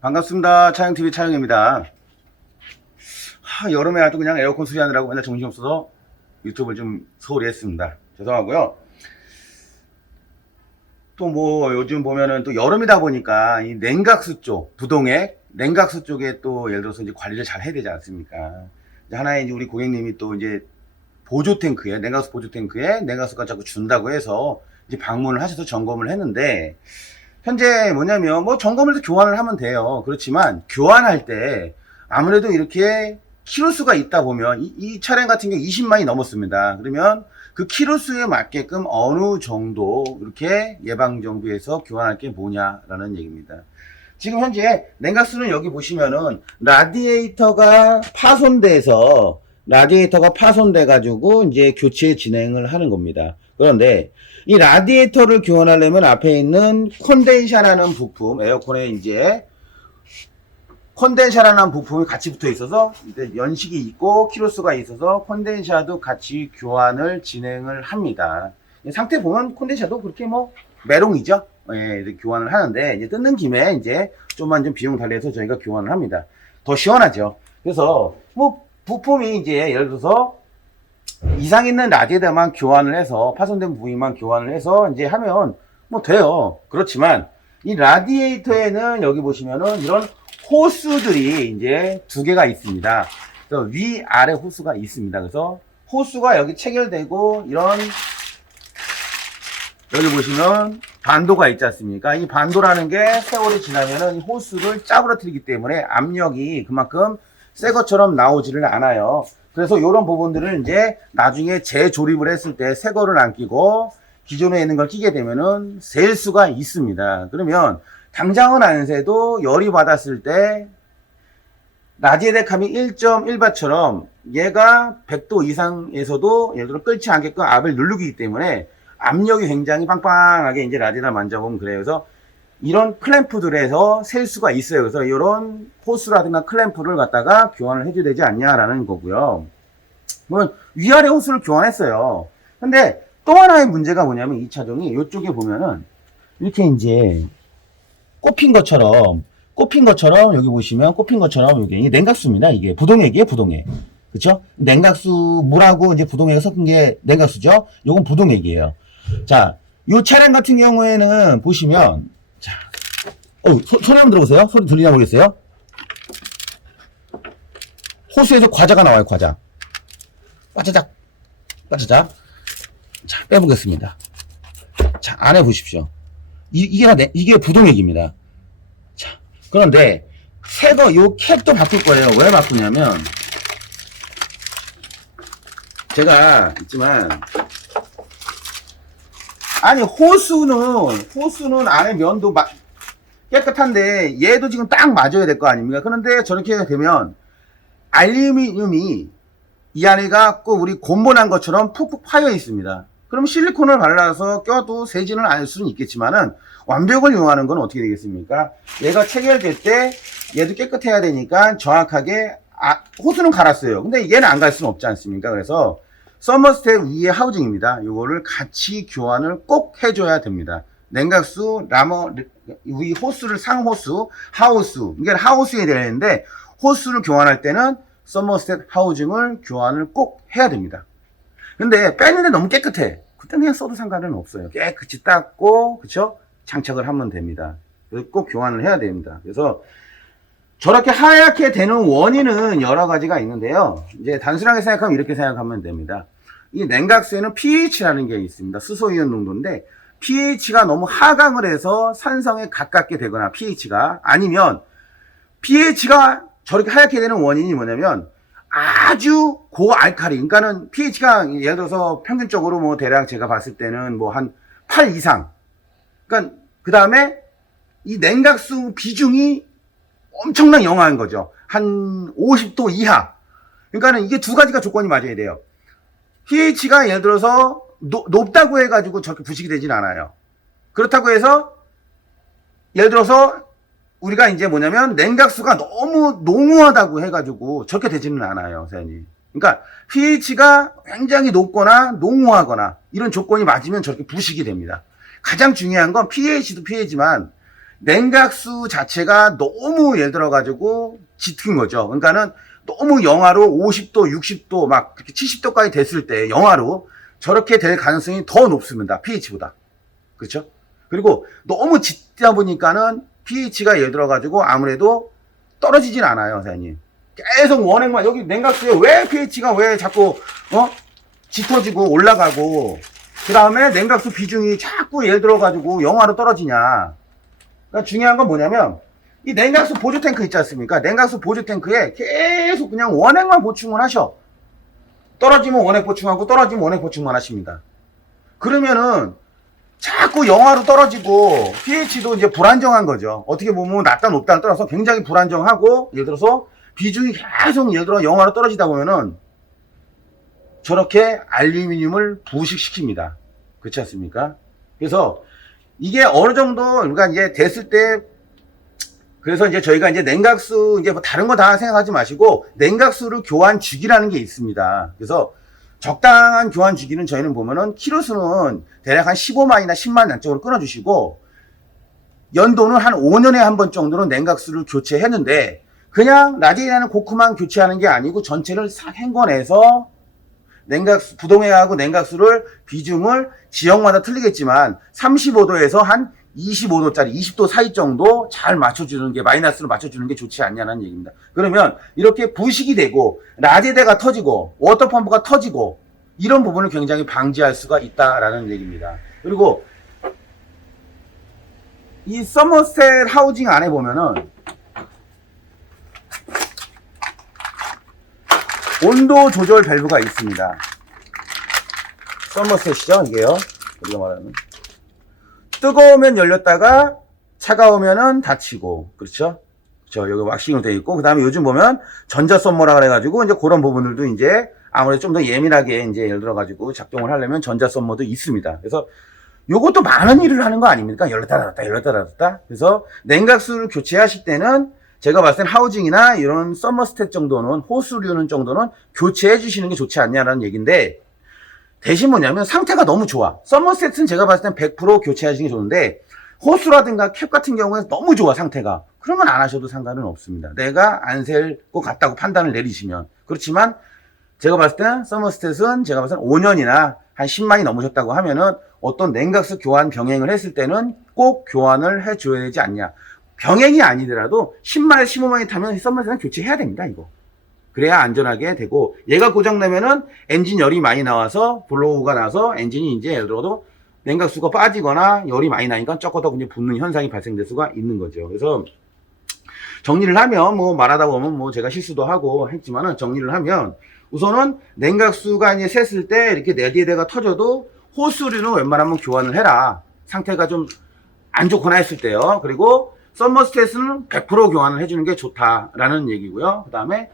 반갑습니다. 차영TV 차영입니다. 여름에 아주 그냥 에어컨 수리하느라고 맨날 정신없어서 유튜브를 좀 소홀히 했습니다. 죄송하고요. 또 뭐 요즘 보면은 또 여름이다 보니까 이 냉각수 쪽, 부동액, 냉각수 쪽에 또 예를 들어서 이제 관리를 잘 해야 되지 않습니까? 이제 하나의 이제 우리 고객님이 또 이제 보조 탱크에, 냉각수 보조 탱크에 냉각수가 자꾸 준다고 해서 이제 방문을 하셔서 점검을 했는데, 현재 뭐냐면 뭐 점검을 해서 교환을 하면 돼요. 그렇지만 교환할 때 아무래도 이렇게 키로수가 있다 보면 이 차량 같은 경우 20만이 넘었습니다. 그러면 그 키로수에 맞게끔 어느 정도 이렇게 예방정비해서 교환할 게 뭐냐라는 얘기입니다. 지금 현재 냉각수는 여기 보시면은 라디에이터가 파손돼 가지고 이제 교체 진행을 하는 겁니다. 그런데 이 라디에이터를 교환하려면 앞에 있는 콘덴샤라는 부품, 에어컨에 이제 콘덴샤라는 부품이 같이 붙어 있어서 이제 연식이 있고 키로수가 있어서 콘덴샤도 같이 교환을 진행을 합니다. 상태 보면 콘덴샤도 그렇게 뭐 메롱이죠. 예, 이렇게 교환을 하는데 이제 뜯는 김에 이제 좀만 좀 비용 달래서 저희가 교환을 합니다. 더 시원하죠. 그래서 뭐 부품이 이제 예를 들어서 이상 있는 라디에이터만 교환을 해서 파손된 부위만 교환을 해서 이제 하면 뭐 돼요. 그렇지만 이 라디에이터에는 여기 보시면은 이런 호스들이 이제 두 개가 있습니다. 그래서 위 아래 호스가 있습니다. 그래서 호스가 여기 체결되고 이런 여기 보시면 반도가 있지 않습니까? 이 반도라는 게 세월이 지나면은 이 호스를 짜부러뜨리기 때문에 압력이 그만큼 새 것처럼 나오지를 않아요. 그래서 이런 부분들을 이제 나중에 재조립을 했을 때 새 거를 안 끼고 기존에 있는 걸 끼게 되면은 셀 수가 있습니다. 그러면 당장은 안 새도 열이 받았을 때 라디에이터감이 1.1바처럼 얘가 100도 이상에서도 예를 들어 끓지 않게끔 압을 누르기 때문에 압력이 굉장히 빵빵하게 이제 라디에이터 만져보면 그래요. 그래서 이런 클램프들에서 셀 수가 있어요. 그래서 이런 호스라든가 클램프를 갖다가 교환을 해줘야 되지 않냐라는 거고요. 물론 위아래 호스를 교환했어요. 근데 또 하나의 문제가 뭐냐면 이 차종이 이쪽에 보면은 이렇게 이제 꼽힌 것처럼 여기 보시면 꼽힌 것처럼 이게 냉각수입니다. 이게 부동액이에요, 부동액. 그쵸? 냉각수 물하고 이제 부동액이 섞은 게 냉각수죠. 요건 부동액이에요. 자, 요 차량 같은 경우에는 보시면 자, 소리 한번 들어보세요. 소리 들리나 모르겠어요? 호수에서 과자가 나와요, 과자. 빠짜작. 자, 빼보겠습니다. 자, 안에 보십시오. 이게 부동액입니다. 자, 그런데 새거 요 캡도 바꿀 거예요. 왜 바꾸냐면 제가 있지만 아니 호수는 안에 면도 깨끗한데 얘도 지금 딱 맞아야 될 거 아닙니까? 그런데 저렇게 되면 알루미늄이 이 안에가 꼭 우리 곰보난 것처럼 푹푹 파여 있습니다. 그럼 실리콘을 발라서 껴도 새지는 않을 수는 있겠지만은 완벽을 이용하는 건 어떻게 되겠습니까? 얘가 체결될 때 얘도 깨끗해야 되니까 정확하게 호수는 갈았어요. 근데 얘는 안 갈 수는 없지 않습니까? 그래서 서머스텝 위에 하우징입니다. 이거를 같이 교환을 꼭 해줘야 됩니다. 냉각수, 위 호스를 상호수, 하우스. 이게 하우스에 되는데 호스를 교환할 때는 서머스텝 하우징을 교환을 꼭 해야 됩니다. 근데 빼는데 너무 깨끗해. 그때 그냥 써도 상관은 없어요. 깨끗이 닦고, 그쵸? 장착을 하면 됩니다. 꼭 교환을 해야 됩니다. 그래서 저렇게 하얗게 되는 원인은 여러 가지가 있는데요. 이제 단순하게 생각하면 이렇게 생각하면 됩니다. 이 냉각수에는 pH라는 게 있습니다. 수소이온 농도인데 pH가 너무 하강을 해서 산성에 가깝게 되거나 pH가 아니면 pH가 저렇게 하얗게 되는 원인이 뭐냐면 아주 고알칼리, 그러니까는 pH가 예를 들어서 평균적으로 뭐 대략 제가 봤을 때는 뭐 한 8 이상. 그러니까 그 다음에 이 냉각수 비중이 엄청나게 영하한 거죠. 한 50도 이하. 그러니까는 이게 두 가지가 조건이 맞아야 돼요. pH가 예를 들어서 높다고 해가지고 저렇게 부식이 되진 않아요. 그렇다고 해서 예를 들어서 우리가 이제 뭐냐면 냉각수가 너무 농후하다고 해가지고 저렇게 되지는 않아요, 사장님. 그러니까 pH가 굉장히 높거나 농후하거나 이런 조건이 맞으면 저렇게 부식이 됩니다. 가장 중요한 건 pH도 pH지만 냉각수 자체가 너무 예를 들어가지고 짙은 거죠. 그러니까는 너무 영하로 50도, 60도, 막 70도까지 됐을 때 영하로 저렇게 될 가능성이 더 높습니다. pH보다. 그렇죠? 그리고 너무 짙다 보니까는 pH가 예를 들어가지고 아무래도 떨어지진 않아요, 사장님. 계속 원액만, 여기 냉각수에 왜 pH가 왜 자꾸, 짙어지고 올라가고, 그 다음에 냉각수 비중이 자꾸 예를 들어가지고 영하로 떨어지냐. 그러니까 중요한 건 뭐냐면, 이 냉각수 보조 탱크 있지 않습니까? 냉각수 보조 탱크에 계속 그냥 원액만 보충을 하셔. 떨어지면 원액 보충하고 떨어지면 원액 보충만 하십니다. 그러면은 자꾸 영하로 떨어지고 pH도 이제 불안정한 거죠. 어떻게 보면 낮다 높다를 떠나서 굉장히 불안정하고, 예를 들어서 비중이 계속 예를 들어 영하로 떨어지다 보면은 저렇게 알루미늄을 부식시킵니다. 그렇지 않습니까? 그래서 이게 어느 정도, 그러니까 이제 됐을 때, 그래서 이제 저희가 이제 냉각수, 이제 뭐 다른 거 다 생각하지 마시고, 냉각수를 교환 주기라는 게 있습니다. 그래서 적당한 교환 주기는 저희는 보면은, 키로수는 대략 한 15만이나 10만 안쪽으로 끊어주시고, 연도는 한 5년에 한 번 정도는 냉각수를 교체했는데, 그냥 라디에이터는 고크만 교체하는 게 아니고, 전체를 싹 헹궈내서, 냉각수, 부동액하고 냉각수를 비중을 지역마다 틀리겠지만 35도에서 한 25도짜리 20도 사이 정도 잘 맞춰주는 게, 마이너스로 맞춰주는 게 좋지 않냐는 얘기입니다. 그러면 이렇게 부식이 되고 라디에이터가 터지고 워터펌프가 터지고 이런 부분을 굉장히 방지할 수가 있다라는 얘기입니다. 그리고 이 서머셋 하우징 안에 보면은 온도 조절 밸브가 있습니다. 서머셋이죠, 이게요. 우리가 말하는. 뜨거우면 열렸다가 차가우면은 닫히고, 그렇죠? 여기 왁싱으로 되어 있고, 그 다음에 요즘 보면 전자 썸머라 그래가지고, 이제 그런 부분들도 이제 아무래도 좀 더 예민하게 이제 예를 들어가지고 작동을 하려면 전자 썸머도 있습니다. 그래서 요것도 많은 일을 하는 거 아닙니까? 열렸다 닫았다, 열렸다 닫았다. 그래서 냉각수를 교체하실 때는 제가 봤을 땐 하우징이나 이런 서머스탯 정도는, 호수류는 정도는 교체해 주시는 게 좋지 않냐라는 얘기인데, 대신 뭐냐면 상태가 너무 좋아. 서머스탯은 제가 봤을 땐 100% 교체하시는 게 좋은데, 호수라든가 캡 같은 경우에 너무 좋아, 상태가. 그러면 안 하셔도 상관은 없습니다. 내가 안 셀 것 같다고 판단을 내리시면. 그렇지만 제가 봤을 땐 서머스탯은 제가 봤을 땐 5년이나 한 10만이 넘으셨다고 하면은 어떤 냉각수 교환 병행을 했을 때는 꼭 교환을 해줘야 되지 않냐. 병행이 아니더라도 10만에서 15만이 타면 서머셋은 교체해야 됩니다, 이거. 그래야 안전하게 되고, 얘가 고장나면은 엔진 열이 많이 나와서 블로우가 나서 엔진이 이제 예를 들어도 냉각수가 빠지거나 열이 많이 나니까 조금 이제 붙는 현상이 발생될 수가 있는 거죠. 그래서 정리를 하면, 뭐 말하다 보면 뭐 제가 실수도 하고 했지만은, 정리를 하면 우선은 냉각수가 이제 샜을 때 이렇게 라디에이터가 터져도 호스류는 웬만하면 교환을 해라. 상태가 좀 안 좋거나 했을 때요. 그리고 서머스탯은 100% 교환을 해주는 게 좋다라는 얘기고요. 그 다음에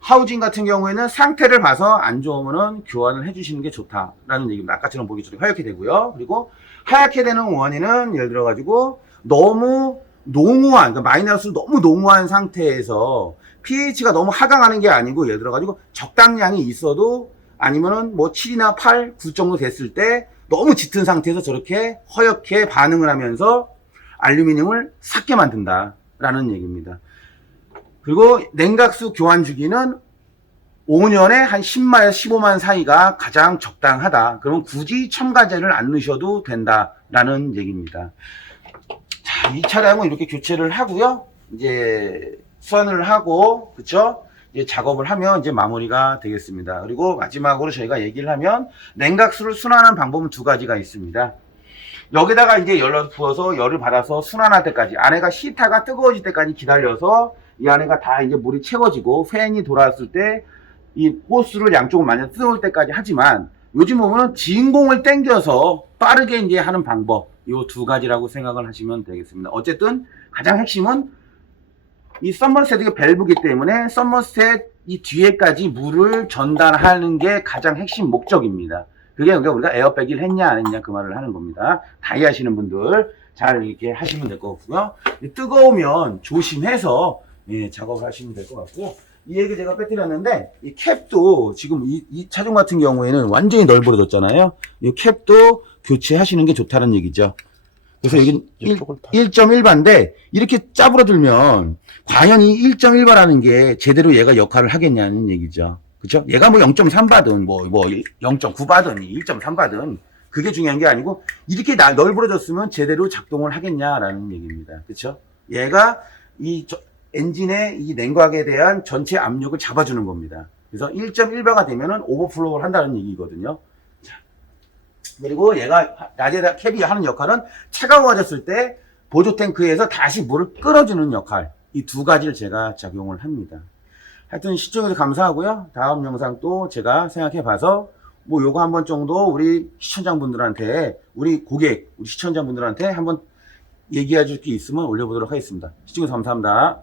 하우징 같은 경우에는 상태를 봐서 안 좋으면은 교환을 해주시는 게 좋다라는 얘기입니다. 아까처럼 보기 좀 하얗게 되고요. 그리고 하얗게 되는 원인은 예를 들어가지고 너무 농후한, 그러니까 마이너스 너무 농후한 상태에서 pH가 너무 하강하는 게 아니고, 예를 들어가지고 적당량이 있어도, 아니면은 뭐 7이나 8, 9 정도 됐을 때 너무 짙은 상태에서 저렇게 허옇게 반응을 하면서 알루미늄을 삭게 만든다라는 얘기입니다. 그리고 냉각수 교환 주기는 5년에 한 10만에서 15만 사이가 가장 적당하다. 그러면 굳이 첨가제를 안 넣으셔도 된다라는 얘기입니다. 자, 이 차량은 이렇게 교체를 하고요. 이제 수환을 하고, 그쵸? 이제 작업을 하면 이제 마무리가 되겠습니다. 그리고 마지막으로 저희가 얘기를 하면, 냉각수를 순환하는 방법은 두 가지가 있습니다. 여기다가 이제 열을 부어서 열을 받아서 순환할 때까지, 안에가 히터가 뜨거워질 때까지 기다려서 이 안에가 다 이제 물이 채워지고 팬이 돌아왔을 때 이 호스를 양쪽을 많이 뜨거울 때까지 하지만, 요즘 보면은 진공을 당겨서 빠르게 이제 하는 방법, 이 두 가지라고 생각을 하시면 되겠습니다. 어쨌든 가장 핵심은 이 서머셋이 밸브이기 때문에 서머셋 이 뒤에까지 물을 전달하는 게 가장 핵심 목적입니다. 그게 우리가 에어백을 했냐 안 했냐 그 말을 하는 겁니다. 다이 하시는 분들 잘 이렇게 하시면 될 것 같고요. 뜨거우면 조심해서 작업을 하시면 될 것 같고, 이 얘기 제가 빼뜨렸는데, 이 캡도 지금 이 차종 같은 경우에는 완전히 널브러졌잖아요. 이 캡도 교체하시는 게 좋다는 얘기죠. 그래서 여기 이쪽을 봐. 1.1바인데 이렇게 짜부러들면 과연 이 1.1바라는 게 제대로 얘가 역할을 하겠냐는 얘기죠. 그렇죠? 얘가 뭐 0.3바든 뭐 0.9바든 1.3바든 그게 중요한 게 아니고 이렇게 널브러졌으면 제대로 작동을 하겠냐라는 얘기입니다. 그렇죠? 얘가 이 엔진의 이 냉각에 대한 전체 압력을 잡아주는 겁니다. 그래서 1.1바가 되면은 오버플로우를 한다는 얘기거든요. 자, 그리고 얘가 라디에이터 캡이 하는 역할은 차가워졌을 때 보조 탱크에서 다시 물을 끌어주는 역할, 이 두 가지를 제가 작용을 합니다. 하여튼 시청해주셔서 감사하고요. 다음 영상 또 제가 생각해 봐서 뭐 요거 한번 정도 우리 시청자분들한테, 우리 고객, 우리 시청자분들한테 한번 얘기해 줄 게 있으면 올려보도록 하겠습니다. 시청해주셔서 감사합니다.